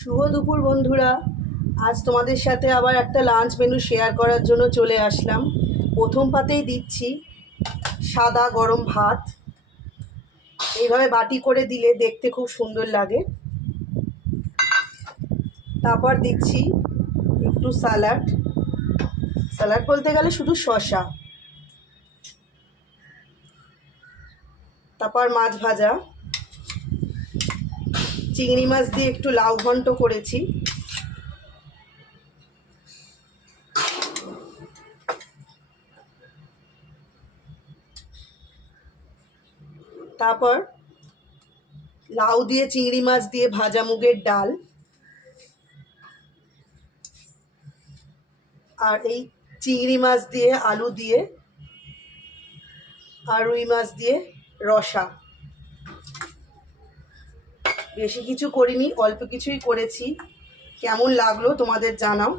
শুভ দুপুর বন্ধুরা। আজ তোমাদের সাথে আবার একটা লাঞ্চ মেনু শেয়ার করার জন্য চলে আসলাম। প্রথম পাতেই দিচ্ছি সাদা গরম ভাত। এইভাবে বাটি করে দিলে দেখতে খুব সুন্দর লাগে। তারপর দিচ্ছি একটু স্যালাড, স্যালাড বলতে গেলে শুধু শসা। তারপর মাছ ভাজা, চিংড়ি মাছ দিয়ে একটু লাউ ঘন্ট করেছি। তারপর লাউ দিয়ে চিংড়ি মাছ দিয়ে ভাজা মুগের ডাল, আর এই চিংড়ি মাছ দিয়ে আলু দিয়ে আর রুই মাছ দিয়ে রসা। বেশি কিছু করিনি, অল্প কিছুই করেছি। কেমন লাগলো তোমাদের জানাও।